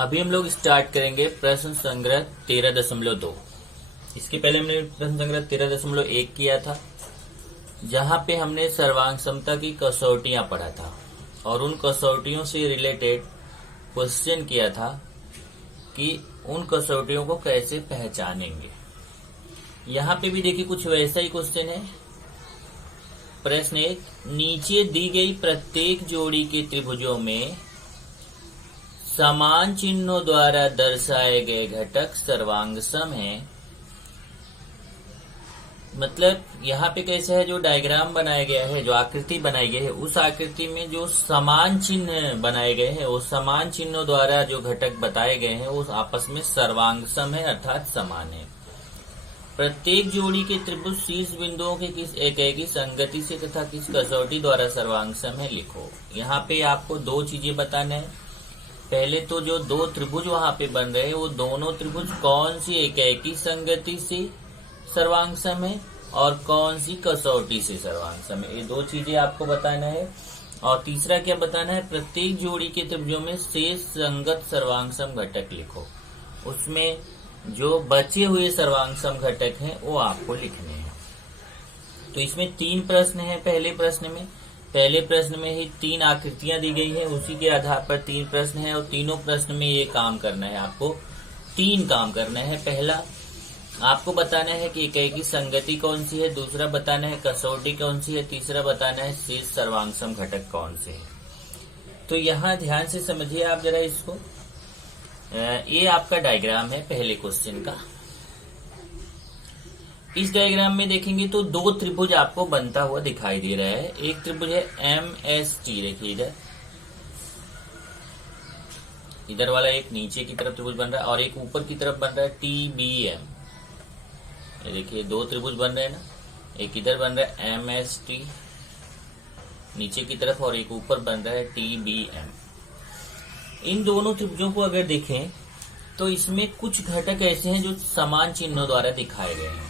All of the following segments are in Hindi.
अभी हम लोग स्टार्ट करेंगे प्रश्न संग्रह 13.2। इसके पहले हमने प्रश्न संग्रह 13.1 किया था, जहां पे हमने सर्वांग समता की कसौटियां पढ़ा था और उन कसौटियों से रिलेटेड क्वेश्चन किया था कि उन कसौटियों को कैसे पहचानेंगे। यहाँ पे भी देखिए कुछ वैसा ही क्वेश्चन है। प्रश्न 1, नीचे दी गई प्रत्येक जोड़ी के त्रिभुजों में समान चिन्हों द्वारा दर्शाए गए घटक सर्वांग सम हैं। मतलब यहाँ पे कैसा है, जो डायग्राम बनाया गया है, जो आकृति बनाई गई है, उस आकृति में जो समान चिन्ह बनाए गए हैं, वो समान चिन्हों द्वारा जो घटक बताए गए हैं वो आपस में सर्वांग सम है, अर्थात समान है। प्रत्येक जोड़ी के त्रिभुज शीर्ष बिंदुओं के किस एकेकी संगति से तथा किस कसौटी द्वारा सर्वांग सम है लिखो। यहाँ पे आपको दो चीजें बताना है। पहले तो जो दो त्रिभुज वहां पे बन रहे हैं वो दोनों त्रिभुज कौन सी एकेकी संगति से सर्वांग सम है और कौन सी कसौटी से सर्वांग सम है, ये दो चीजें आपको बताना है। और तीसरा क्या बताना है, प्रत्येक जोड़ी के त्रिभुजों में शेष संगत सर्वांग सम घटक लिखो। उसमें जो बचे हुए सर्वांग सम घटक हैं वो आपको लिखने हैं। तो इसमें 3 प्रश्न हैं। पहले प्रश्न में ही 3 आकृतियां दी गई है, उसी के आधार पर 3 प्रश्न हैं और तीनों प्रश्न में ये काम करना है। आपको 3 काम करना है। पहला, आपको बताना है कि एकेकी संगति कौन सी है, दूसरा बताना है कसौटी कौन सी है, तीसरा बताना है शेष सर्वांग सम घटक कौन से है। तो यहाँ ध्यान से समझिए आप जरा इसको। ये आपका डायग्राम है पहले क्वेश्चन का। इस डायग्राम में देखेंगे तो 2 त्रिभुज आपको बनता हुआ दिखाई दे रहा है। एक त्रिभुज है MST, देखिए इधर वाला एक नीचे की तरफ त्रिभुज बन रहा है और एक ऊपर की तरफ बन रहा है TBM। ये देखिए 2 त्रिभुज बन रहे हैं ना, एक इधर बन रहा है MST नीचे की तरफ और एक ऊपर बन रहा है TBM। इन दोनों त्रिभुजों को अगर देखें तो इसमें कुछ घटक ऐसे हैं जो समान चिन्हों द्वारा दिखाए गए हैं।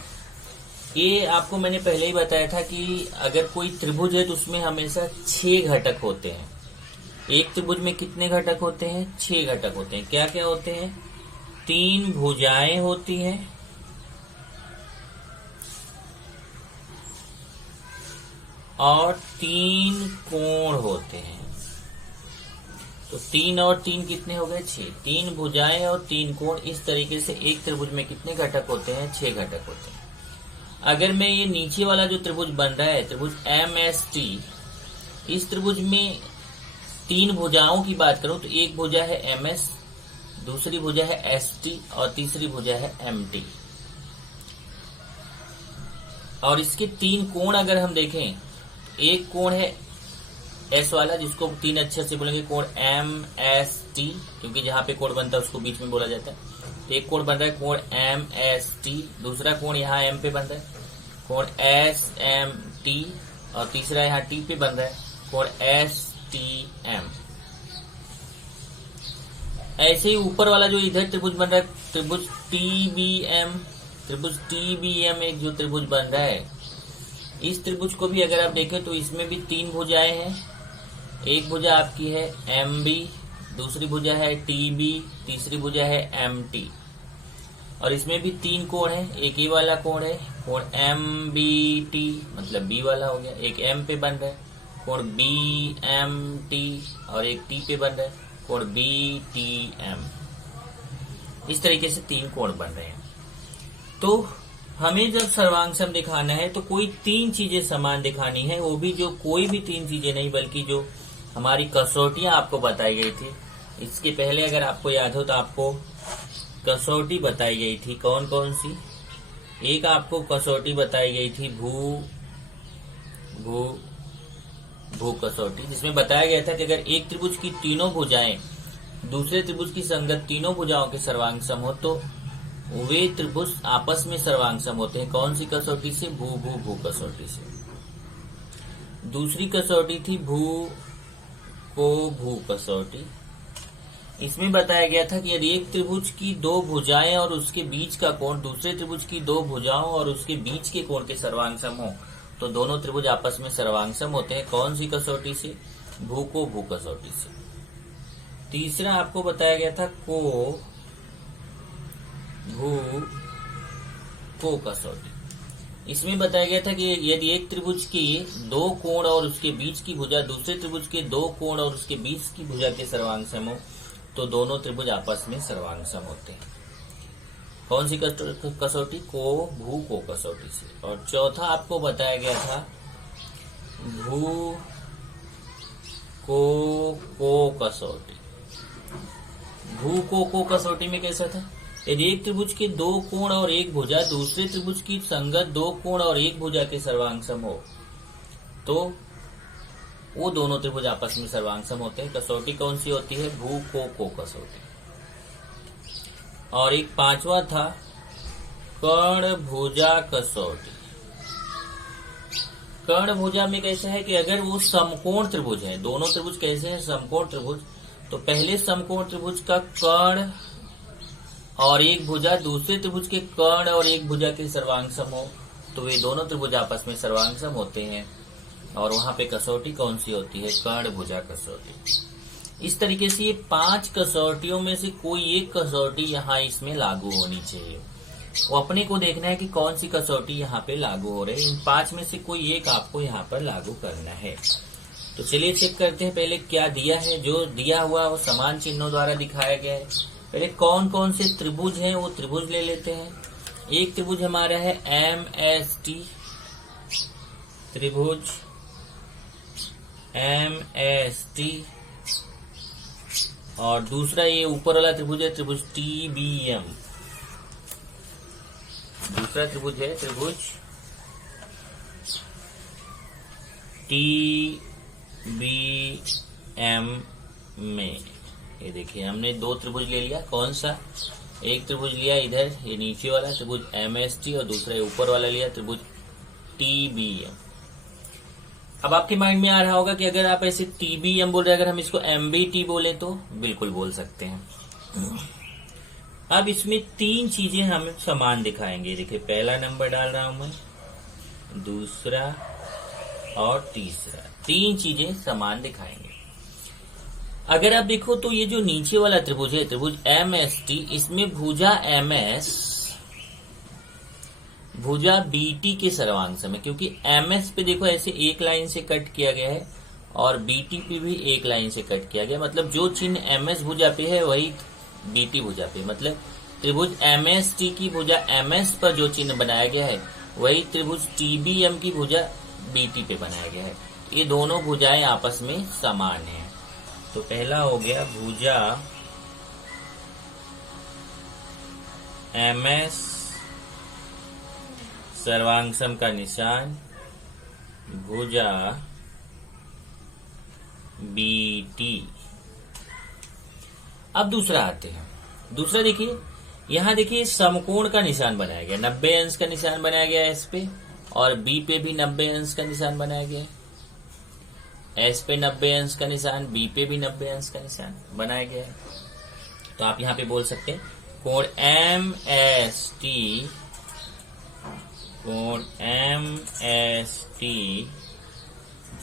ये आपको मैंने पहले ही बताया था कि अगर कोई त्रिभुज है तो उसमें हमेशा 6 घटक होते हैं। एक त्रिभुज में कितने घटक होते हैं? 6 घटक होते हैं। क्या क्या होते हैं? 3 भुजाएं होती हैं और 3 कोण होते हैं। तो 3 और 3 कितने हो गए? 6। 3 भुजाएं और 3 कोण, इस तरीके से एक त्रिभुज में कितने घटक होते हैं? 6 घटक होते हैं। अगर मैं ये नीचे वाला जो त्रिभुज बन रहा है, त्रिभुज MST, इस त्रिभुज में 3 भुजाओं की बात करूं तो एक भुजा है MS, दूसरी भुजा है ST और तीसरी भुजा है MT। और इसके 3 कोण अगर हम देखें, एक कोण है S वाला जिसको 3 अक्षर से बोलेंगे कोण MST, क्योंकि जहां पे कोण बनता है उसको बीच में बोला जाता है। तो एक कोण बन रहा है कोण MST, दूसरा कोण यहाँ M पे बन रहा है कोण SMT और तीसरा यहाँ T पे बन रहा है कोण STM। ऐसे ही ऊपर वाला जो इधर त्रिभुज बन रहा है त्रिभुज TBM एक जो त्रिभुज बन रहा है, इस त्रिभुज को भी अगर आप देखें तो इसमें भी 3 भुजाएं हैं। एक भुजा आपकी है MB, दूसरी भुजा है TB, तीसरी भुजा है MT और इसमें भी 3 कोण है। एक ये वाला कोण है कोण MBT, मतलब B वाला हो गया। एक M पे बन रहा है कोण BMT और एक T पे बन रहा है कोण BTM। इस तरीके से 3 कोण बन रहे हैं। तो हमें जब सर्वांग सम दिखाना है तो कोई 3 चीजें समान दिखानी है, वो भी जो कोई भी 3 चीजें नहीं बल्कि जो हमारी कसौटियां आपको बताई गई थी। इसके पहले अगर आपको याद हो तो आपको कसौटी बताई गई थी कौन कौन सी। एक आपको कसौटी बताई गई थी भू कसौटी, जिसमें बताया गया था कि अगर एक त्रिभुज की तीनों भुजाएं दूसरे त्रिभुज की संगत तीनों भुजाओं के सर्वांग सम हो तो वे त्रिभुज आपस में सर्वांग सम होते हैं। कौन सी कसौटी से? भू कसौटी से। दूसरी कसौटी थी भू कसौटी। इसमें बताया गया था कि यदि एक त्रिभुज की 2 भुजाएं और उसके बीच का कोण दूसरे त्रिभुज की 2 भुजाओं और उसके बीच के कोण के सर्वांग सम हो तो दोनों त्रिभुज आपस में सर्वांग सम होते हैं। कौन सी कसौटी से? भू कसौटी से। तीसरा आपको बताया गया था को भू को कसौटी। इसमें बताया गया था कि यदि एक त्रिभुज की दो कोण और उसके बीच की भुजा दूसरे त्रिभुज के दो कोण और उसके बीच की भुजा के सर्वांग सम हो तो दोनों त्रिभुज आपस में सर्वांग सम होते हैं। कौन सी कसौटी? को भू को कसौटी से। और चौथा आपको बताया गया था भू को कसौटी। भू को कसौटी में कैसा था? यदि एक त्रिभुज के दो कोण और एक भुजा दूसरे त्रिभुज की संगत दो कोण और एक भुजा के सर्वांग सम हो तो वो दोनों त्रिभुज आपस में सर्वांग सम होते हैं। कसौटी कौन सी होती है? भू को कसौटी। और एक पांचवा था कर्ण भुजा कसौटी। कर्ण भुजा में कैसा है कि अगर वो समकोण त्रिभुज है, दोनों त्रिभुज कैसे हैं? समकोण त्रिभुज, तो पहले समकोण त्रिभुज का कर्ण और एक भुजा दूसरे त्रिभुज के कर्ण और एक भुजा के सर्वांग सम हो तो वे दोनों त्रिभुज आपस में सर्वांग सम होते हैं। और वहां पे कसौटी कौन सी होती है? कर्ण भुजा कसौटी। इस तरीके से ये 5 कसौटियों में से कोई एक कसौटी यहाँ इसमें लागू होनी चाहिए। वो अपने को देखना है कि कौन सी कसौटी यहाँ पे लागू हो रही है। इन 5 में से कोई एक आपको यहाँ पर लागू करना है। तो चलिए चेक करते हैं पहले क्या दिया है। जो दिया हुआ वो समान चिन्हों द्वारा दिखाया गया है। पहले कौन कौन से त्रिभुज हैं वो त्रिभुज ले लेते हैं। एक त्रिभुज हमारा है MST त्रिभुज, MST। और दूसरा ये ऊपर वाला त्रिभुज है त्रिभुज TBM। दूसरा त्रिभुज है त्रिभुज TBM में ये देखिए हमने 2 त्रिभुज ले लिया। कौन सा? एक त्रिभुज लिया इधर ये नीचे वाला त्रिभुज MST और दूसरा ऊपर वाला लिया त्रिभुज TBM। अब आपके माइंड में आ रहा होगा कि अगर आप ऐसे TBM बोल रहे हैं, अगर हम इसको MBT बोले तो बिल्कुल बोल सकते हैं। अब इसमें 3 चीजें हमें समान दिखाएंगे। देखिए पहला नंबर डाल रहा हूं मैं, दूसरा और तीसरा, 3 चीजें समान दिखाएंगे। अगर आप देखो तो ये जो नीचे वाला त्रिभुज है त्रिभुज MST, इसमें भुजा MS भुजा BT के सर्वांग सम है। क्योंकि MS पे देखो ऐसे एक लाइन से कट किया गया है और BT पे भी एक लाइन से कट किया गया। मतलब जो चिन्ह MS भुजा पे है वही BT भुजा पे, मतलब त्रिभुज MST की भुजा MS पर जो चिन्ह बनाया गया है वही त्रिभुज TBM की भुजा BT पे बनाया गया है। ये दोनों भुजाएं आपस में समान हैं। तो पहला हो गया भुजा MS सर्वांग सम का निशान भुजा BT। अब दूसरा आते हैं। दूसरा देखिए यहां देखिए समकोण का निशान बनाया गया, 90 अंश का निशान बनाया गया है S पे, और B पे भी 90 अंश का निशान बनाया गया है। S पे 90 अंश का निशान, B पे भी 90 अंश का निशान बनाया गया है। तो आप यहाँ पे बोल सकते हैं कोण MST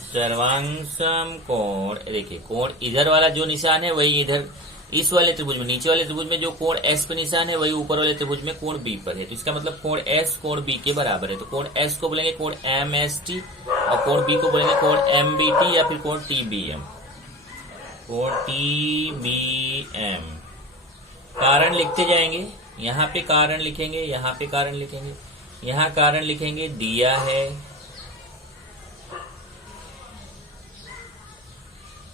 सर्वांग सम कोण। देखिए कोण इधर वाला जो निशान है वही इधर इस वाले त्रिभुज में, नीचे वाले त्रिभुज में जो कोण S पे निशान है वही ऊपर वाले त्रिभुज में कोण B पर है। तो इसका मतलब कोण S कोण B के बराबर है। तो कोण S को बोलेंगे कोण MST और कोण B को बोलेंगे कोण MBT या फिर कोण TBM। कोण TBM। कारण लिखते जाएंगे। यहाँ पे कारण लिखेंगे, यहाँ पे कारण लिखेंगे, यहाँ कारण लिखेंगे दिया है,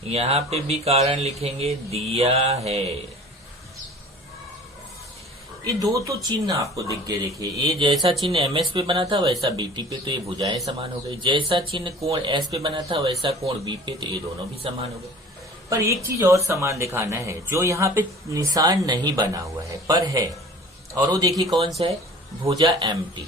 यहाँ पे भी कारण लिखेंगे दिया है। ये 2 तो चिन्ह आपको दिख गए। देखिए ये जैसा चिन्ह MS पे बना था वैसा BT पे, तो ये भुजाएं समान हो गई। जैसा चिन्ह कोण S पे बना था वैसा कोण B पे, तो ये दोनों भी समान हो गए। पर एक चीज और समान दिखाना है जो यहाँ पे निशान नहीं बना हुआ है पर है, और वो देखिए कौन सा है? भुजा MT।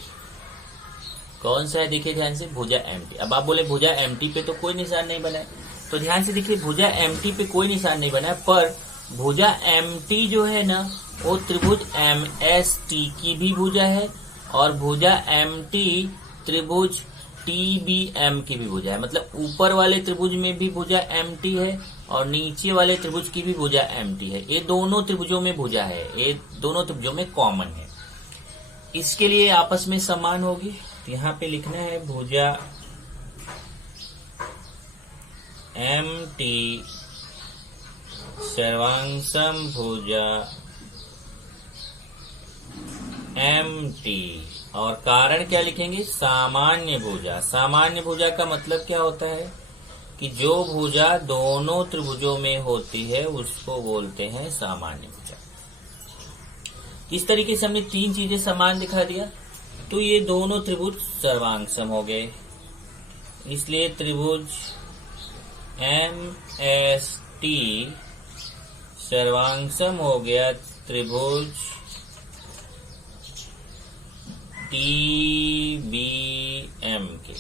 कौन सा है? देखिए ध्यान से, भुजा MT। अब आप बोले भुजा MT पे तो कोई निशान नहीं बना है, तो ध्यान से देखिए भुजा MT पे कोई निशान नहीं बना है, पर भुजा MT जो है ना वो त्रिभुज MST की भी भुजा है और भुजा MT त्रिभुज TBM की भी भुजा है। मतलब ऊपर वाले त्रिभुज में भी भुजा MT है और नीचे वाले त्रिभुज की भी भुजा MT है। ये दोनों त्रिभुजों में भुजा है, ये दोनों त्रिभुजों में कॉमन है। इसके लिए आपस में समान होगी, तो यहां पे लिखना है भुजा MT सर्वांगसम भुजा MT, और कारण क्या लिखेंगे? सामान्य भुजा। सामान्य भुजा का मतलब क्या होता है कि जो भुजा दोनों त्रिभुजों में होती है उसको बोलते हैं सामान्य भुजा। इस तरीके से हमने तीन चीजें समान दिखा दिया, तो ये दोनों त्रिभुज सर्वांगसम हो गए। इसलिए त्रिभुज MST सर्वांगसम हो गया त्रिभुज TBM के।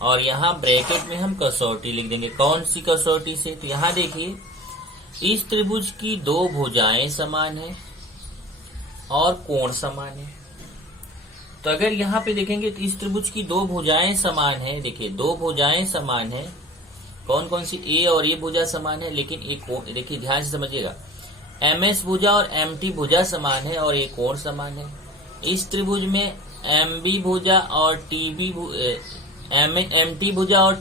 और यहां ब्रैकेट में हम कसौटी लिख देंगे। कौन सी कसौटी से? तो यहां देखिए, इस त्रिभुज की दो भुजाएं समान है और कोण समान है। तो अगर यहां पे देखेंगे तो इस त्रिभुज की दो भुजाएं समान है। देखिए, दो भुजाएं समान है। कौन कौन सी? ए और ए भुजा समान है, लेकिन एक कोण, देखिए ध्यान से समझिएगा, MS भुजा और MT भुजा समान है और एक कोण समान है। इस त्रिभुज में MT भुजा और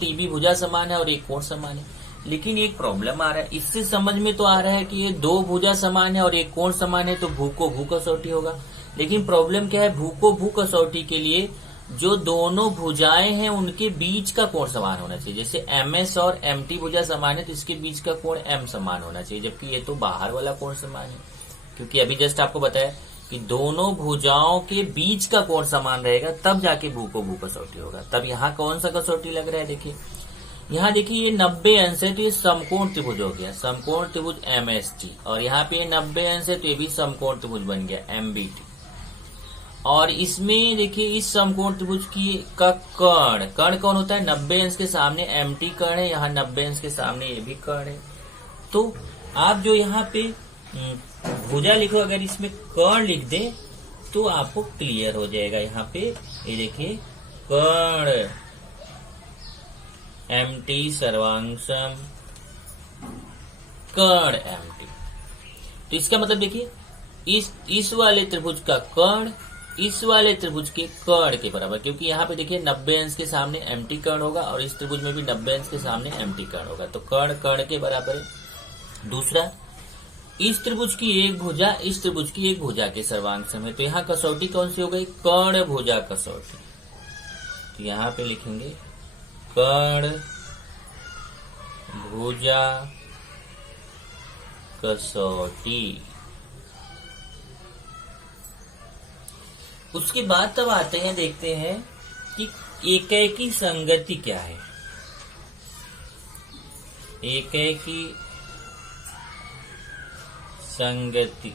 TB भुजा समान है और एक कोण समान है। लेकिन एक प्रॉब्लम आ रहा है, इससे समझ में तो आ रहा है कि ये दो भुजा समान है और एक कोण समान है, तो भू को भू कसौटी होगा। लेकिन प्रॉब्लम क्या है? भू को भू कसौटी के लिए जो दोनों भुजाएं हैं उनके बीच का कोण समान होना चाहिए। जैसे MS और MT भुजा समान है तो इसके बीच का कोण M समान होना चाहिए, जबकि ये तो बाहर वाला कोण समान है। क्योंकि अभी जस्ट आपको बताया कि दोनों भुजाओं के बीच का कोण समान रहेगा, तब जाके भू को भू कसौटी होगा। तब यहाँ कौन सा कसौटी लग रहा है? देखिए, यहाँ देखिए ये 90 अंश है तो ये समकोण त्रिभुज हो गया, समकोण त्रिभुज MST। और यहाँ पे 90 अंश है तो ये भी समकोण त्रिभुज बन गया MBT। और इसमें देखिए, इस समकोण त्रिभुज की का कर्ण कौन होता है? 90 अंश के सामने MT कर्ण है, यहाँ 90 अंश के सामने ये भी कर्ण है। तो आप जो यहाँ पे भुजा लिखो, अगर इसमें कर्ण लिख दे तो आपको क्लियर हो जाएगा। यहाँ पे ये देखिए, कर्ण MT सर्वांगसम कर्ण MT। तो इसका मतलब देखिए, इस वाले त्रिभुज का कर्ण इस वाले त्रिभुज के कर्ण के बराबर, क्योंकि यहाँ पे देखिए 90 अंश के सामने MT कर्ण होगा और इस त्रिभुज में भी 90 अंश के सामने MT कर्ण होगा, तो कर्ण कर्ण के बराबर है। दूसरा, इस त्रिभुज की एक भुजा इस त्रिभुज की एक भुजा के सर्वांगसम है, तो यहाँ कसौटी कौन सी हो गई? कर्ण भुजा कसौटी। तो यहाँ पे लिखेंगे कर्ण भुजा कसौटी। उसके बाद तब आते हैं, देखते हैं कि एकैकी संगति क्या है। एकैकी संगति,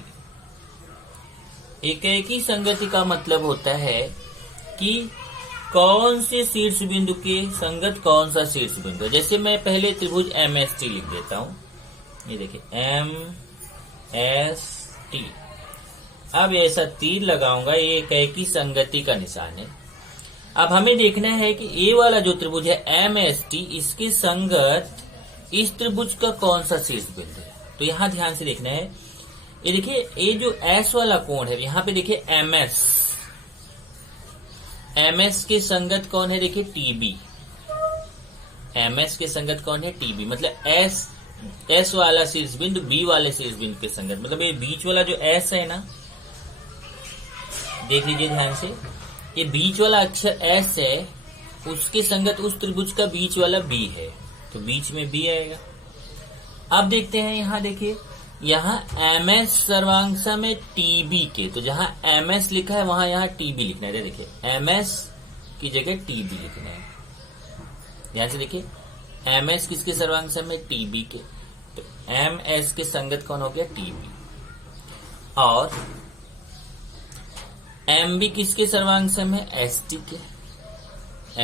एकैकी संगति का मतलब होता है कि कौन से शीर्ष बिंदु के संगत कौन सा शीर्ष बिंदु है। जैसे मैं पहले त्रिभुज MST लिख देता हूं, ये देखिए MST। अब ऐसा तीर लगाऊंगा, ये एकैकी संगति का निशान है। अब हमें देखना है कि ये वाला जो त्रिभुज है MST, इसके संगत इस त्रिभुज का कौन सा शीर्ष बिंदु है। तो यहां ध्यान से देखना है, ये देखिए, ये जो S वाला कोण है, यहाँ पे देखिए MS के संगत कौन है? देखिए TB। MS के संगत कौन है? TB। मतलब S वाला शीर्ष बिंदु B वाले शीर्ष बिंदु के संगत, मतलब ये बीच वाला जो S है ना, देख लीजिए ध्यान से, ये बीच वाला अक्षर S है, उसके संगत उस त्रिभुज का बीच वाला B है, तो बीच में B आएगा। अब देखते हैं, यहाँ देखिए, यहाँ MS सर्वांगसम है TB के, तो जहां MS लिखा है वहां यहाँ TB लिखना है। देखिए, MS की जगह TB लिखना है। ध्यान से देखिए, MS किसके सर्वांगसम है? TB के, तो MS के संगत कौन हो गया? TB। और MB किसके सर्वांगसम है? ST के।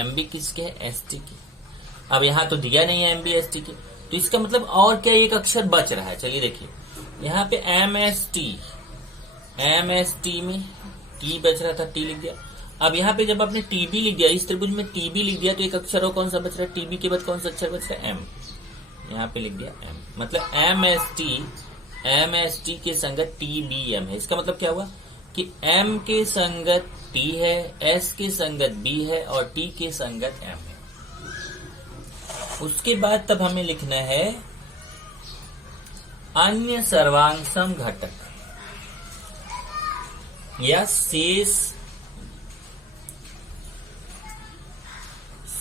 MB किसके है? ST के। अब यहाँ तो दिया नहीं है MB ST के, तो इसका मतलब और क्या एक अक्षर बच रहा है। चलिए देखिए, यहाँ पे MST में T बच रहा था, T लिख दिया। अब यहाँ पे जब आपने TB लिख दिया, इस त्रिभुज में TB लिख दिया, तो एक अक्षर और कौन सा बच रहा है? TB के बाद कौन सा अक्षर बच रहा है? M। यहाँ पे लिख दिया एम, मतलब एम एस टी के संगत टी बी एम है। इसका मतलब क्या हुआ कि एम के संगत टी है, एस के संगत बी है और टी के संगत एम है। उसके बाद तब हमें लिखना है अन्य सर्वांगसम घटक या शेष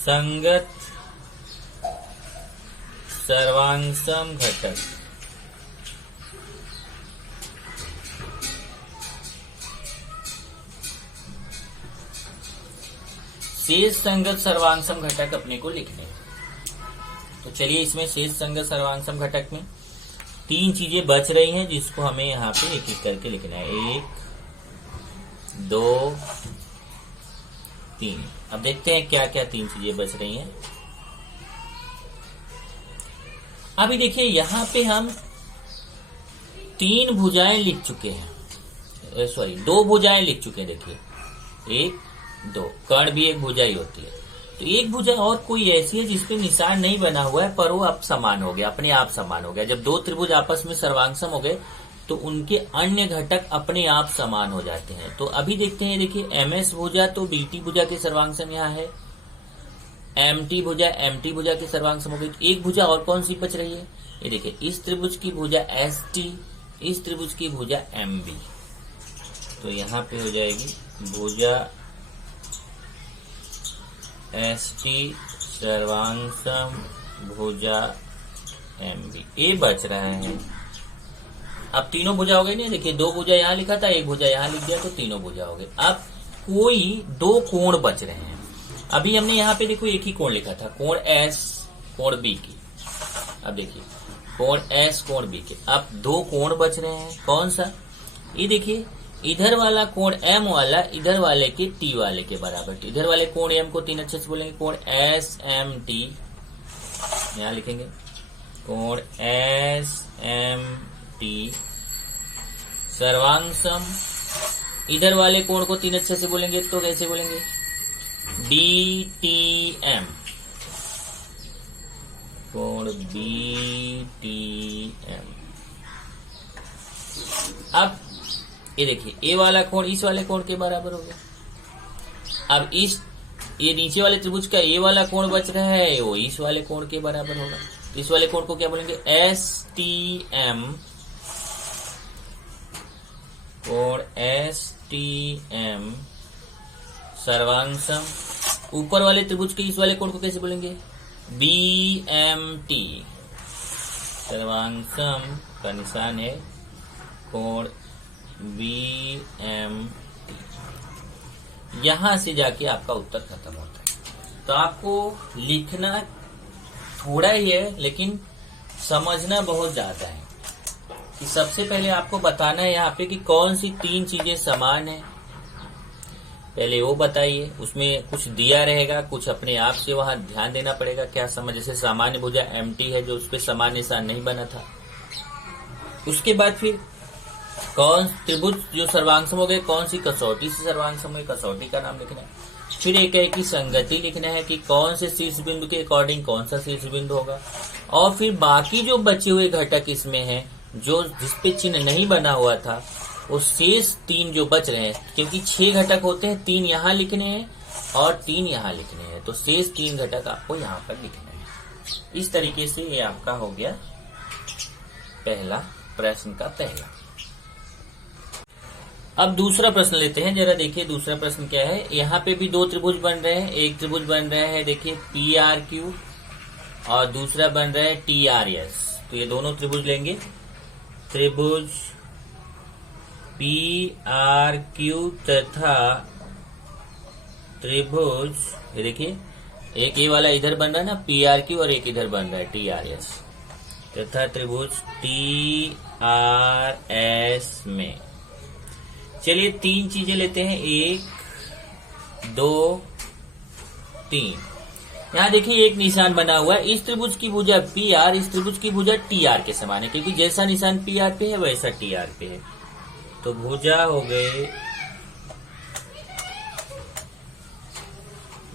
संगत सर्वांगसम घटक। शेष संगत सर्वांगसम घटक अपने को लिखने हैं। तो चलिए इसमें शेष संगत सर्वांगसम घटक में तीन चीजें बच रही हैं जिसको हमें यहाँ पे एक एक करके लिखना है। 1 2 3। अब देखते हैं क्या क्या तीन चीजें बच रही हैं। अभी देखिए यहाँ पे हम तीन भुजाएं लिख चुके हैं, सॉरी 2 भुजाएं लिख चुके हैं। देखिए 1 2, कर्ण भी एक भुजा ही होती है। तो एक भुजा और कोई ऐसी है जिसपे निशान नहीं बना हुआ है पर वो अब समान हो गया, अपने आप समान हो गया। जब 2 त्रिभुज आपस में सर्वांगसम हो गए तो उनके अन्य घटक अपने आप समान हो जाते हैं। तो अभी देखते हैं, देखिए एमएस भुजा तो बीटी भुजा के सर्वांगसम यहाँ है, एमटी भुजा के सर्वांगसम हो गई। तो एक भुजा और कौन सी बच रही है, ये देखिए इस त्रिभुज की भुजा एस टी, इस त्रिभुज की भुजा एम बी। तो यहाँ पे हो जाएगी भुजा एस टी सर्वांगसम भुजा एम बी, ये बच रहा है। अब तीनों भुजा हो गई नहीं, देखिए 2 भुजा यहाँ लिखा था, 1 भुजा यहाँ लिख दिया तो तीनों भुजा हो गए। अब कोई 2 कोण बच रहे हैं। अभी हमने यहाँ पे देखो एक ही कोण लिखा था, कोण एस कोण बी की। अब देखिए कोण एस कोण बी के, अब 2 कोण बच रहे हैं। कौन सा, ये देखिए इधर वाला कोण एम वाला इधर वाले के टी वाले के बराबर। इधर वाले कोण एम को 3 अक्षर से बोलेंगे, कोण एस एम टी, यहां लिखेंगे कोण एस एम टी सर्वांगसम। इधर वाले कोण को 3 अक्षर से बोलेंगे तो कैसे बोलेंगे, डी टी एम, कोण बी टी एम। अब ये देखिए ए वाला कोण इस वाले कोण के बराबर हो गया। अब ये नीचे वाले त्रिभुज का ए वाला कोण बच रहा है, वो इस वाले कोण के बराबर होगा। तो इस वाले कोण को क्या बोलेंगे, एस टी एम, कोण एस टी एम सर्वांगसम। ऊपर वाले त्रिभुज के इस वाले कोण को कैसे बोलेंगे, बी एम टी सर्वांगसम का निशान है कोण बी एम टी। यहां से जाके आपका उत्तर खत्म होता है। तो आपको लिखना थोड़ा ही है लेकिन समझना बहुत ज्यादा है कि सबसे पहले आपको बताना है यहाँ पे कि कौन सी 3 चीजें समान है। पहले वो बताइए, उसमें कुछ दिया रहेगा, कुछ अपने आप से वहां ध्यान देना पड़ेगा क्या समझ। जैसे सामान्य भुजा एमटी है जो उस पर समान निशान नहीं बना था। उसके बाद फिर कौन त्रिभुज जो सर्वांगसम हो गए, कौन सी कसौटी से सर्वांगसम हुए, कसौटी का नाम लिखना है। फिर एक है कि संगति लिखना है कि कौन से शीर्ष बिंदु के अकॉर्डिंग कौन सा शीर्ष बिंदु होगा। और फिर बाकी जो बचे हुए घटक इसमें हैं, जो जिसपे चिन्ह नहीं बना हुआ था, वो शेष 3 जो बच रहे हैं, क्योंकि 6 घटक होते हैं, 3 यहाँ लिखने हैं और 3 यहाँ लिखने हैं। तो शेष 3 घटक आपको यहाँ पर लिखने हैं। इस तरीके से ये आपका हो गया पहला प्रश्न का पहला। अब दूसरा प्रश्न लेते हैं, जरा देखिए दूसरा प्रश्न क्या है। यहाँ पे भी 2 त्रिभुज बन रहे हैं। एक त्रिभुज बन रहा है देखिए पी आर क्यू और दूसरा बन रहा है टी आर एस। तो ये दोनों त्रिभुज लेंगे, त्रिभुज पी आर क्यू तथा त्रिभुज, ये देखिए एक ये वाला इधर बन रहा है ना पी आर क्यू और एक इधर बन रहा है टी आर एस, तथा त्रिभुज टी आर एस में। चलिए 3 चीजें लेते हैं, 1 2 3। यहाँ देखिए एक निशान बना हुआ है। इस त्रिभुज की भुजा पी आर, इस त्रिभुज की भुजा टी आर के समान है, क्योंकि जैसा निशान पी आर पे है वैसा टी आर पे है। तो भुजा हो गए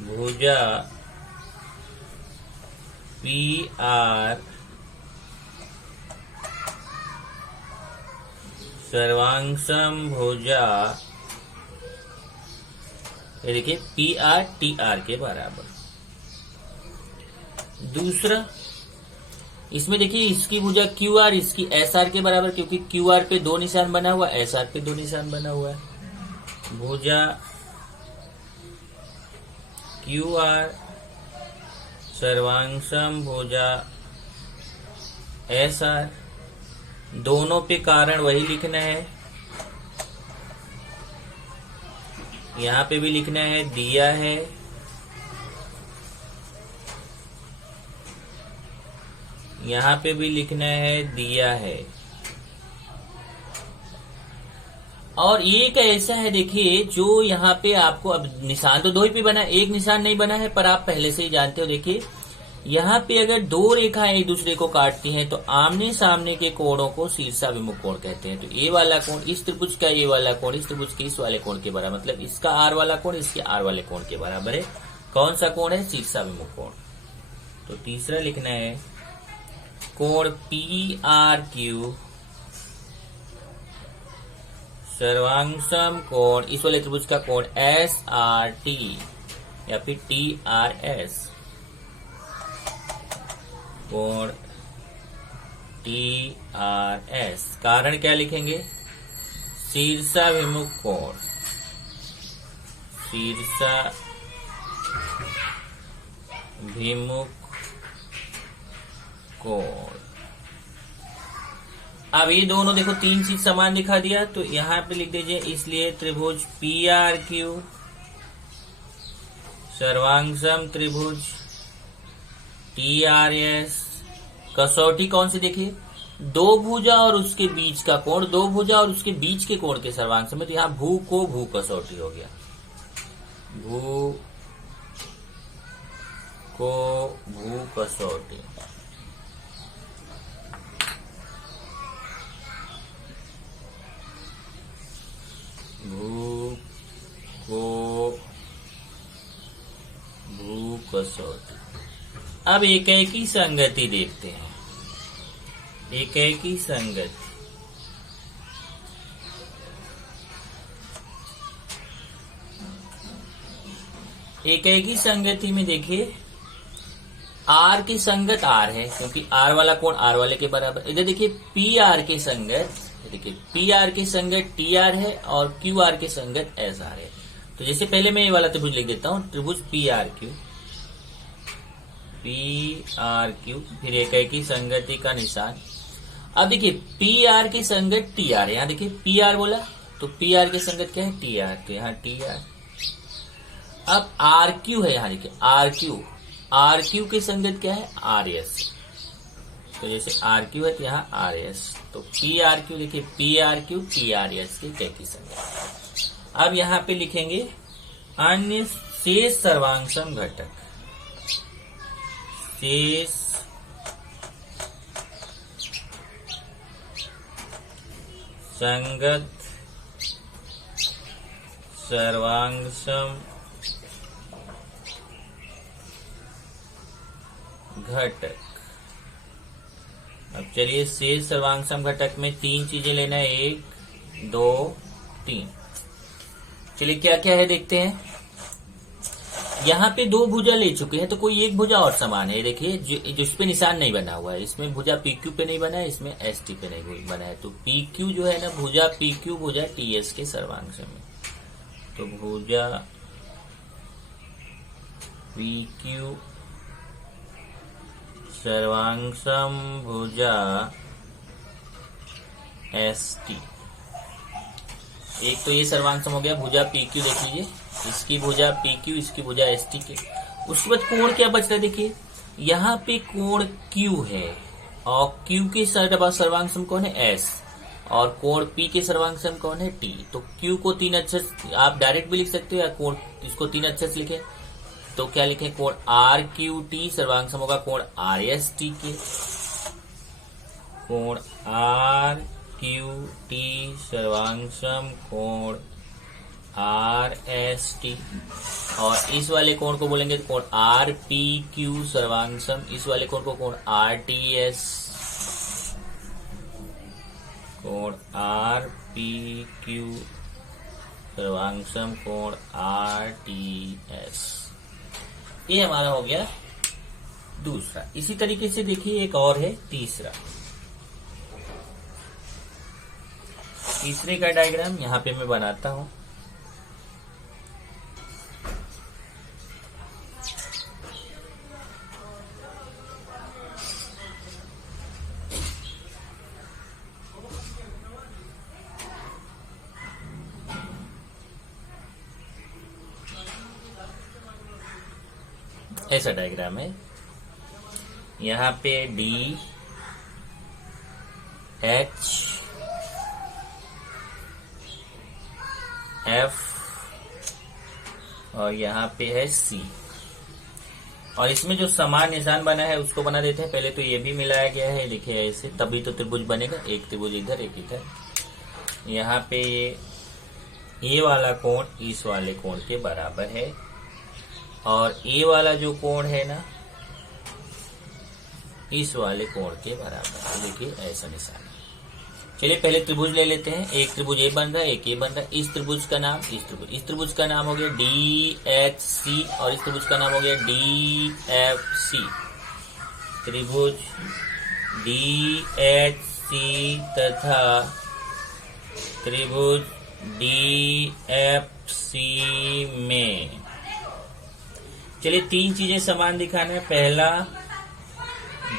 भुजा पी आर सर्वांशम भुजा, ये देखिए PRTR के बराबर। दूसरा, इसमें देखिए इसकी भुजा QR इसकी SR के बराबर, क्योंकि QR पे 2 निशान बना हुआ, SR पे 2 निशान बना हुआ है। भुजा QR सर्वांशम भुजा SR, दोनों पे कारण वही लिखना है, यहां पे भी लिखना है, दिया है। यहां पे भी लिखना है, दिया है। और एक ऐसा है देखिए जो यहाँ पे आपको, अब निशान तो 2 ही पे बना है, एक निशान नहीं बना है, पर आप पहले से ही जानते हो। देखिए यहाँ पे अगर 2 रेखाएं एक दूसरे को काटती हैं तो आमने सामने के कोणों को शीर्षाभिमुख कोण कहते हैं। तो ये वाला कोण इस त्रिभुज का, ये वाला कोण इस त्रिभुज के इस वाले कोण के बराबर, मतलब इसका R वाला कोण इसके R वाले कोण के बराबर है। कौन सा कोण है? शीर्षाभिमुख कोण। तो तीसरा लिखना है कोण PRQ सर्वांशम कोण, इस वाले त्रिभुज का कोण SRT या फिर TRS, कोण TRS। कारण क्या लिखेंगे? शीर्षाभिमुख कोण, शीर्षाभिमुख कोण। अब ये दोनों देखो 3 चीज समान दिखा दिया, तो यहां पे लिख दीजिए, इसलिए त्रिभुज PRQ सर्वांशम त्रिभुज TRS। कसौटी कौन सी देखिए? 2 भुजा और उसके बीच का कोण, 2 भुजा और उसके बीच के कोण के सर्वांश में, तो यहां भू को भू कसौटी हो गया, भू को भू कसौटी। भू को भू कसौटी। अब एकाएकी संगति देखते हैं। एकाएकी संगति, एकाएकी संगति में देखिए R की संगत R है, क्योंकि R वाला कोण R वाले के बराबर। इधर देखिए PR की संगत, देखिए PR की संगत TR है और QR की संगत SR है। तो जैसे पहले मैं ये वाला त्रिभुज लिख देता हूं, त्रिभुज PRQ, फिर एकाएकी संगति का निशान। अब देखिए PR की संगत TR है, यहाँ देखिए PR बोला तो PR की संगत क्या है? TR, तो यहाँ TR। अब RQ है, यहाँ देखिए RQ की संगत क्या है? RS, तो जैसे RQ है तो यहाँ RS, तो PRQ लिखिए, PRQ TRS की एकाएकी संगत। अब यहाँ पे लिखेंगे अन्य शेष सर्वांशम घटक, शेष संगत सर्वांशम घटक। अब चलिए शेष सर्वांशम घटक में 3 चीजें लेना है, 1 2 3। चलिए क्या क्या है देखते हैं। यहाँ पे 2 भुजा ले चुके हैं, तो कोई एक भुजा और समान है। देखिए जिस पे निशान नहीं बना हुआ है, इसमें भुजा PQ पे नहीं बना है, इसमें ST पे नहीं बना है। तो PQ जो है ना, भुजा PQ भुजा TS के सर्वांश में, तो भुजा PQ सर्वांशम भुजा ST। एक तो ये सर्वांशम हो गया भुजा PQ, देख लीजिए इसकी भुजा PQ, इसकी भुजा ST के। उसके बाद कोण क्या बच रहा है? देखिए यहाँ पे कोण Q है और Q के सर्वांशम कौन है? S, और कोण P के सर्वांशम कौन है? T। तो Q को 3 अक्षर आप डायरेक्ट भी लिख सकते हो, या कोण इसको 3 अक्षर से लिखे तो क्या लिखे? कोण RQT सर्वांशम होगा कोण RST के, कोण RQT सर्वांशम कोण RST। और इस वाले कोण को बोलेंगे कोण RPQ सर्वांशम, इस वाले कोण को कोण RTS, कोण आर पी क्यू, सर्वांग कोण आर टी एस। ये हमारा हो गया दूसरा। इसी तरीके से देखिए एक और है तीसरा। तीसरे का डायग्राम यहां पे मैं बनाता हूं। ऐसा डायग्राम है। यहां पे डी एच एफ और यहां पे है सी। और इसमें जो समान निशान बना है उसको बना देते हैं। पहले तो ये भी मिलाया गया है, देखिए ऐसे, तभी तो त्रिभुज बनेगा। एक त्रिभुज इधर एक इधर। यहाँ पे ये वाला कोण इस वाले कोण के बराबर है और ये वाला जो कोण है ना इस वाले कोण के बराबर है। देखिए ऐसा निशान। चलिए पहले त्रिभुज ले लेते हैं। एक त्रिभुज ए बन रहा है, एक ये बन रहा है। इस त्रिभुज का नाम इस त्रिभुज का नाम हो गया डी एच सी और इस त्रिभुज का नाम हो गया डी एफ सी। त्रिभुज डी एच सी तथा त्रिभुज डी एफ सी में चलिए तीन चीजें समान दिखाना है। पहला,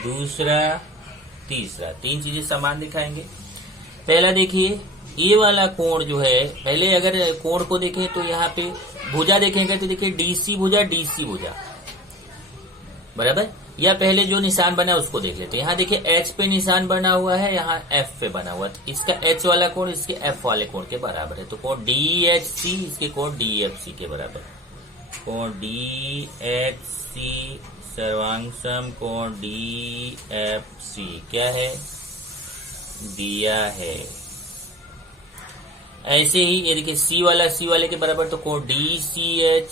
दूसरा, तीसरा, तीन चीजें समान दिखाएंगे। पहला देखिए ये वाला कोण जो है, पहले अगर कोण को देखें तो यहाँ पे भुजा देखेंगे तो देखिए डीसी भुजा डीसी भुजा बराबर। या पहले जो निशान बना उसको देख लेते हैं। यहाँ देखिए एच पे निशान बना हुआ है, यहाँ एफ पे बना हुआ है। इसका एच वाला कोण इसके एफ वाले कोण के बराबर है, तो कोण डी एच सी इसके कोण डी एफ सी के बराबर। कोण डी एच सी सर्वांग कोण डी एफ सी क्या है, दिया है। ऐसे ही ये देखिए सी वाला सी वाले के बराबर, तो कोण डी सी एच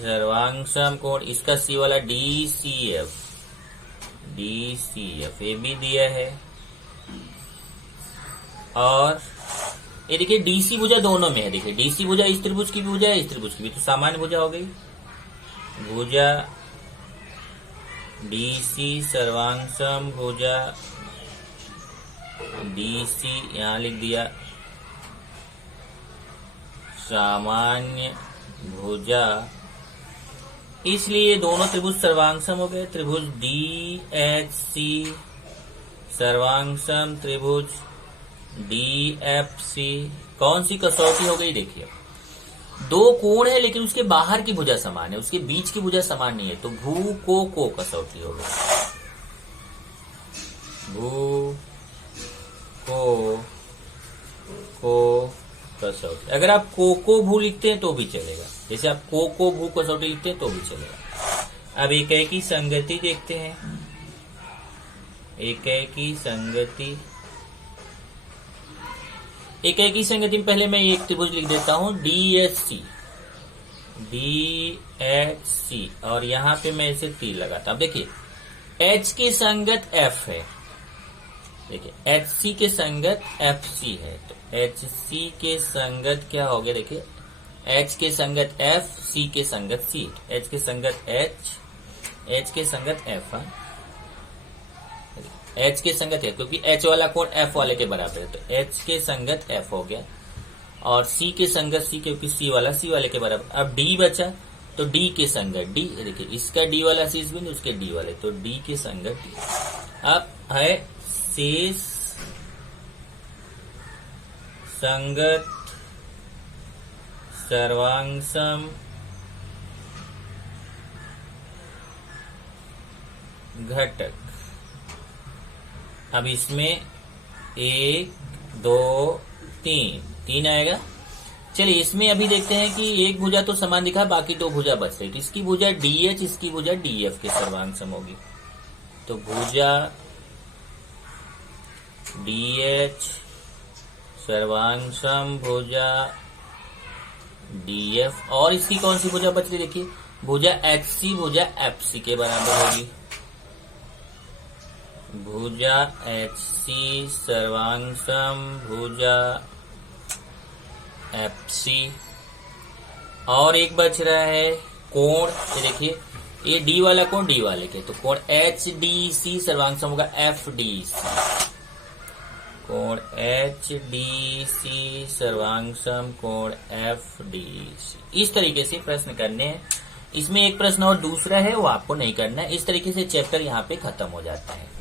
सर्वांग कोण इसका सी वाला डी सी एफ ये भी दिया है। और ये देखिए डीसी भुजा दोनों में है। देखिए डीसी भुजा इस त्रिभुज की भी भुजा है, इस त्रिभुज की भी, तो सामान्य भुजा हो गई। भुजा डीसी सर्वांग भुजा डीसी यहां लिख दिया सामान्य भुजा, इसलिए दोनों त्रिभुज सर्वांगसम हो गए। त्रिभुज डी एच सी सर्वांग त्रिभुज डी एफ सी। कौन सी कसौटी हो गई, देखिए दो कोण है लेकिन उसके बाहर की भुजा समान है, उसके बीच की भुजा समान नहीं है, तो भू को कसौटी हो गई। भू को कसौटी। अगर आप को भू लिखते हैं तो भी चलेगा, जैसे आप को भू कसौटी लिखते हैं तो भी चलेगा। अब एकाकी संगति देखते हैं। एकाकी संगति में पहले मैं एक त्रिभुज लिख देता हूं डी एच सी और यहां पे मैं इसे तीर लगाता हूं। देखिए एच के संगत एफ है, देखिए एच सी के संगत एफ सी है, तो एच सी के संगत क्या हो गया, देखिए एच के संगत एफ, सी के संगत सी, एच के संगत एच के संगत एफ, एच के संगत है क्योंकि एच वाला कोण एफ वाले के बराबर है, तो एच के संगत एफ हो गया। और सी के संगत सी क्योंकि सी वाला सी वाले के बराबर। अब डी बचा, तो डी के संगत डी, देखिए इसका डी वाला शीर्ष बिंदु उसके डी वाले, तो डी के संगत डी। अब है शेष संगत सर्वांग घटक। अब इसमें 1 2 3 आएगा। चलिए इसमें अभी देखते हैं कि एक भुजा तो समान दिखा, बाकी दो भुजा बच रही। इसकी भुजा डीएच, इसकी भुजा डीएफ के सर्वांग सम होगी, तो भुजा डीएच सर्वांग सम भुजा डीएफ। और इसकी कौन सी भुजा बच रही, देखिए भुजा एचसी भुजा एफसी के बराबर होगी। भुजा HC सर्वांशम भुजा FC। और एक बच रहा है कोण, ये देखिए ये D वाला कोण D वाले के, तो कोण HDC सर्वांशम होगा FDC। कोण HDC सर्वांशम कोण FDC। इस तरीके से प्रश्न करने हैं। इसमें एक प्रश्न और दूसरा है वो आपको नहीं करना है। इस तरीके से चैप्टर यहाँ पे खत्म हो जाता है।